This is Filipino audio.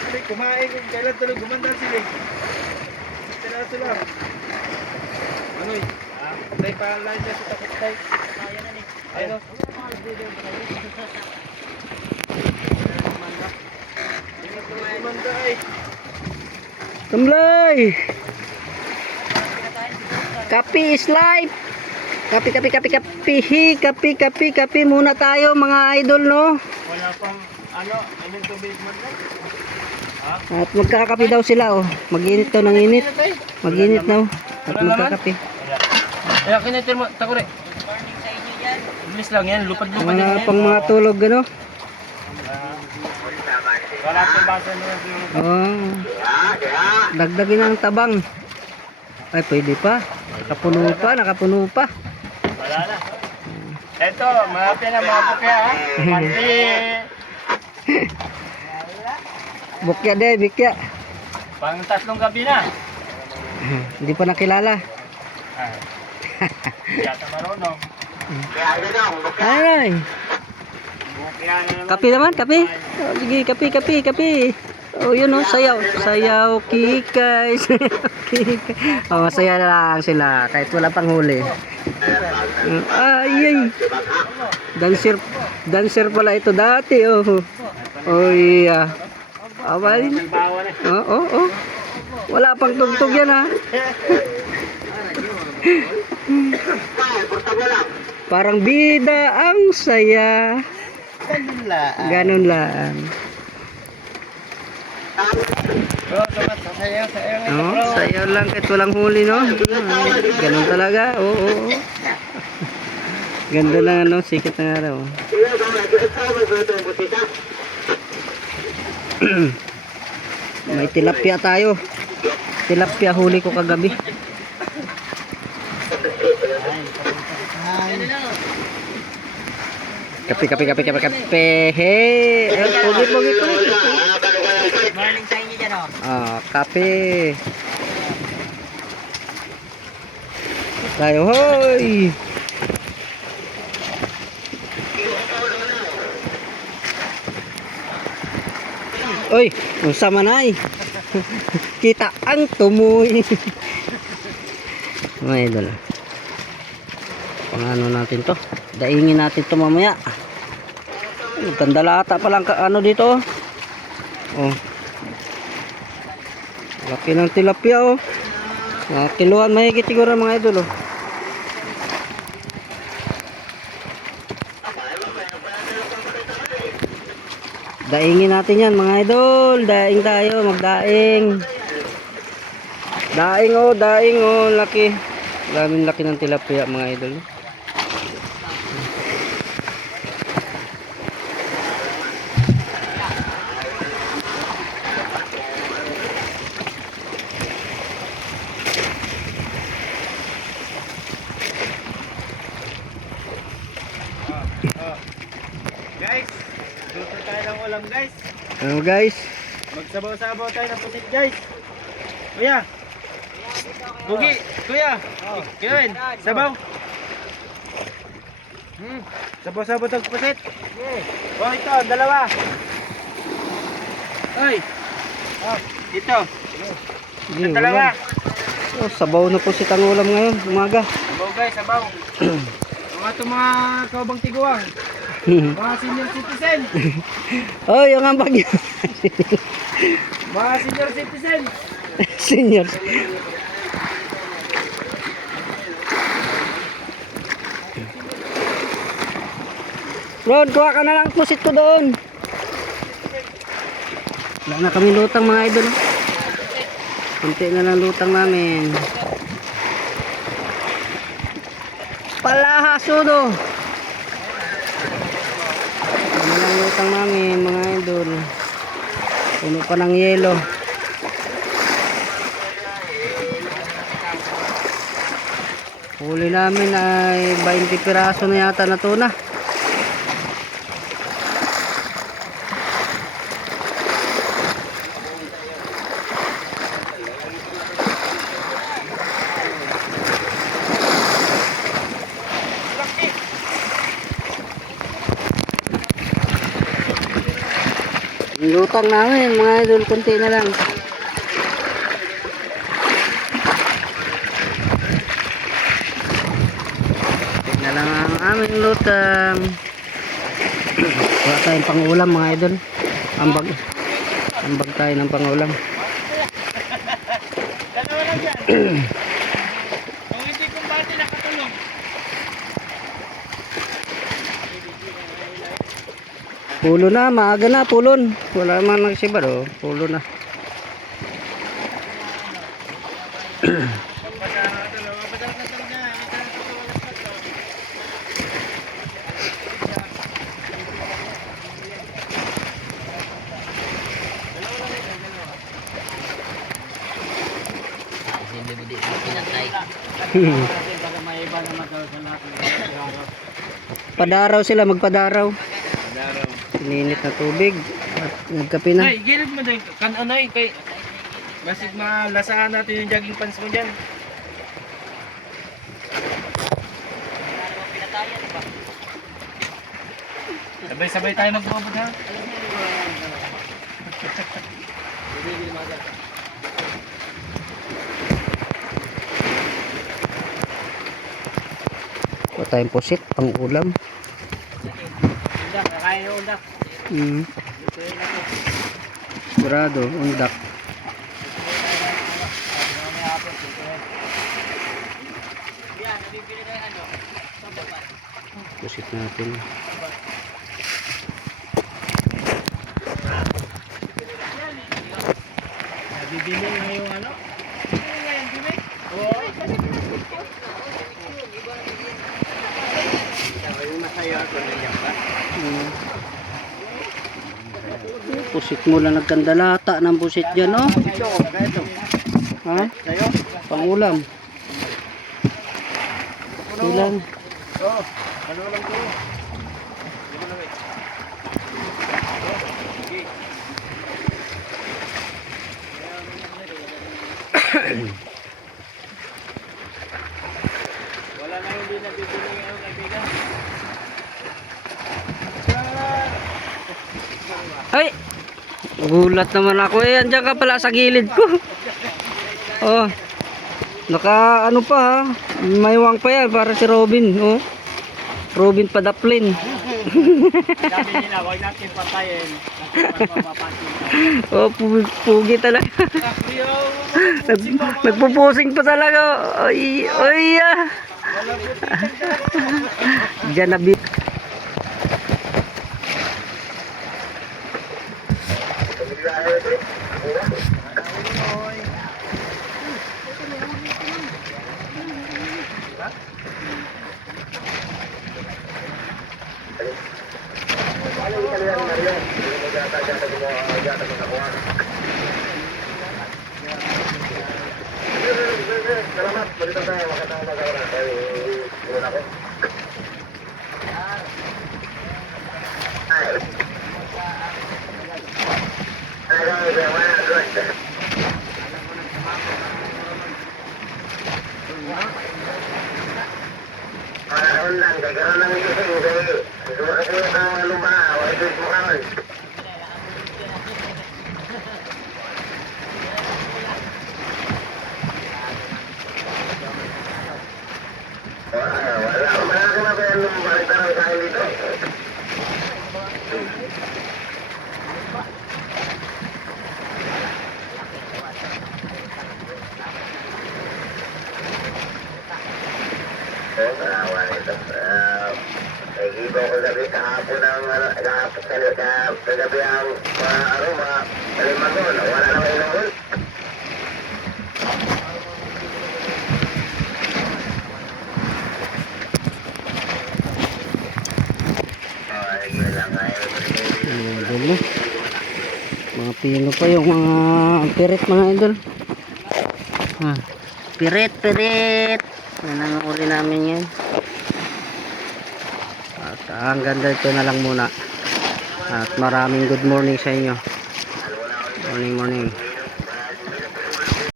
Tuloy kumain kung kailan tuloy gumanda sila. Tiraso lang. Anoy? Tay pa lang dyan sa takot tay. Kaya na ni. Ayun o. Gumanda ay. Tumlay! Kapi is life! Kapi, kapi, kapi, kapi, kapi, kapi, kapi muna tayo mga idol, no? Wala pang ano, anong tubig maglag? At magkakapi daw sila, oh. Mag-init daw ng init. Mag-init daw. At magkakapi. Kaya kinitin mo, takore. Morning sa inyo yan. Bilis lang yan, lupad-lupad yan. Mga pang mga tulog, ano? Wala pang basa nyo. Oh. Dagdagin ang tabang. Ay, pwede pa. Nakapuno pa, nakapuno pa. Wala na. Eto, mga mga bukya ha. Pati. Bukya de, bukya. Pang tatlong gabi na. Hindi pa nakilala. Yata marunong. Ay, Bukya na naman. kapi naman, kapi. Oh, sige, kapi, kapi, kapi. Oh, yun oh, sayaw. Sayaw, kikay. Kikay. Oh, masaya na lang sila kahit wala pang huli. Ay, ay. Dancer pala ito dati, oh. Oh, iya. Awalin. Oh, oh, oh. Wala pang tugtog yan, ha. Parang bida ang saya. Ganun lang. Oh, sayaw lang kahit walang huli, no? Ganun talaga. Oo, oo. Ganda lang, ano, sikat ng araw. May tilapia tayo. Tilapia huli ko kagabi. Kape, kape, kape, kape, kape. Hey, pugi, pugi, pugi. Morning sa inyo dyan o. Ah, kape. Tayo, hoy. Oy, unsa man ay? Kita ang tumoy. Mga idol. Pangano natin to? Daingin natin to mamaya. Tandalata pa lang ano dito. Oh. Laki ng tilapia, oh. Kiluhan mahigit siguro mga idol, oh. Daingin natin yan mga idol. Daing tayo, magdaing. Daing, oh, daing, oh. Laki. Daming laki ng tilapia mga idol. Guys, luto tayo ng ulam guys. Ano guys? Magsabaw-sabaw tayo ng pusit guys. Kuya. Bugi, kuya. Kevin, sabaw. Sabaw-sabaw tag pusit. Oh, ito, dalawa. Ay. Oh, ito. Sige, Dalawa. ulam. Oh, sabaw na po si tangulam ngayon, umaga. Sabaw guys, sabaw. Mga kaubang tiguang. Mga senior citizen. Oh, yung ang bagyo. Mga senior citizen. Senior. Rod, kuha ka na lang pusit ko doon. Wala na kami lutang mga idol. Kunti na lang lutang namin. Palahasudo. Ano lang lutang namin mga idol. Puno pa ng yelo. Huli namin ay 20 piraso na yata na tuna. Lutang namin mga idol, konti na lang. Konti na lang ang aming lutang. Wala tayong pangulam mga idol. Ambag tayo ng pangulam. Dalawa lang yan. Kung hindi kumbate nakatulong. Pulo na, maaga na, pulon. Wala man nagsibar, oh. Pulo na. Padaraw sila, magpadaraw. Sininit na tubig. At nagkape na. Ay, gilid mo din. Kananay, kay... Masig malasahan natin yung jogging pants mo dyan. Sabay-sabay tayo magbabad ha. Wala tayong pusit, pang ulam. Undak, kakain yung undak. Sigurado, undak. Pusit natin. Bibili na yung ano? Oo. Pusit mo lang nagkandalata ng pusit dyan, no? Ha? Pangulam. Ilan? Oo. Ano lang ko? Wala na hindi nabibili ngayon, kaibigan. Ay! Gulat naman ako eh. Andiyan ka pala sa gilid ko. Oh. Naka ano pa ha. Maywang pa yan para si Robin. Oh. Robin Padaplin. Sabi nila, huwag natin patayin. Oh, pugi talaga. Nagpupusing pa talaga. Ay, ay ah. Diyan na bit. Salamat, balitan tayo. Magandang umaga na. Muna ako. Ay. Undan, kay karon lang gising kay suwa kasi ang lumba, wa ito mo karon. Wala ko na ba yung balitan ng kain dito? Iba ko gabi kahapon ang kagabi ang aroma alimangon, wala na may inuhon. Ay, yun lang Idol. Mga pino pa yung mga pirit mga idol. Pirit. Yan ang uli namin yan. At hanggang dito na lang muna. At maraming good morning sa inyo. Morning.